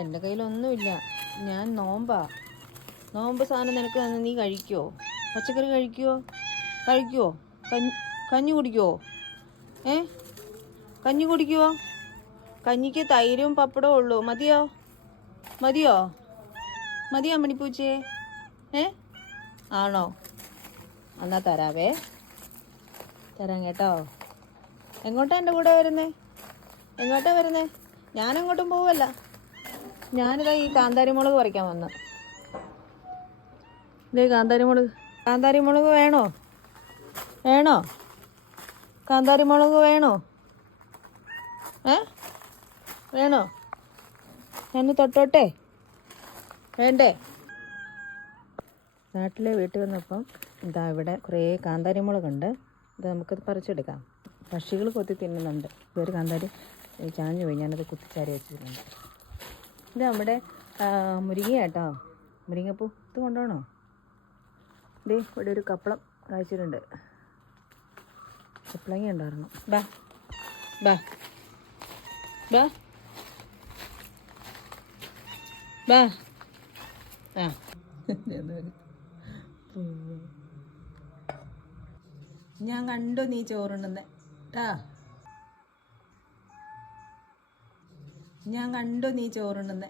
എന്റെ കയ്യിലൊന്നുമില്ല. ഞാൻ നോമ്പാ. നോമ്പ് സാധനം നിനക്ക് തന്നെ നീ കഴിക്കുമോ പച്ചക്കറി കഴിക്കുമോ കഴിക്കുമോ കഞ്ഞി കഞ്ഞി കുടിക്കുമോ ഏ? കഞ്ഞി കുടിക്കുമോ കഞ്ഞിക്ക് തൈരും പപ്പടവും ഉള്ളൂ. മതിയോ? മതിയോ? മതിയോ മണിപ്പൂച്ചേ? ഏ? ആണോ? എന്നാ തരാവേ. തരാം കേട്ടോ. എങ്ങോട്ടാ എന്റെ കൂടെ വരുന്നേ? എങ്ങോട്ടാ വരുന്നേ? ഞാനെങ്ങോട്ടും പോവല്ല. ഞാനിതാ ഈ കാന്താരി മുളക് പറിക്കാൻ വന്നു. ഇതേ കാന്താരി മുളക് കാന്താരി മുളക് വേണോ? വേണോ? കാന്താരി മുളക് വേണോ? ഏ? വേണോ? ഞാൻ തൊട്ടോട്ടെ. വേണ്ടേ? നാട്ടിലെ വീട്ടിൽ വന്നപ്പം ഇതാ ഇവിടെ കുറേ കാന്താരി മുളകുണ്ട് ഇത് നമുക്ക് പറിച്ചെടുക്കാം. പക്ഷികൾ കൊത്തി തിന്നുന്നുണ്ട്. ഇതൊരു കാന്താരി ചാഞ്ഞു പോയി. ഞാനത് കുത്തിച്ചാരി വെച്ചിട്ടുണ്ട്. ഇത് നമ്മുടെ മുരിങ്ങയാട്ടോ. മുരിങ്ങ കേട്ടോ മുരിങ്ങപ്പൂ ഇത് കൊണ്ടുപോകണോ? ദേ ഇവിടെ ഒരു കപ്പളം കാഴ്ചയിലുണ്ട് കപ്പളങ്ങ ഉണ്ടായിരുന്നു. ബാ ബാ ബാ. ബാ. ഞാൻ കണ്ടു നീ ചോറുണ്ടെന്ന് ട്ടാ. ഞാൻ കണ്ടു നീ ചോറുണ്ടെന്ന്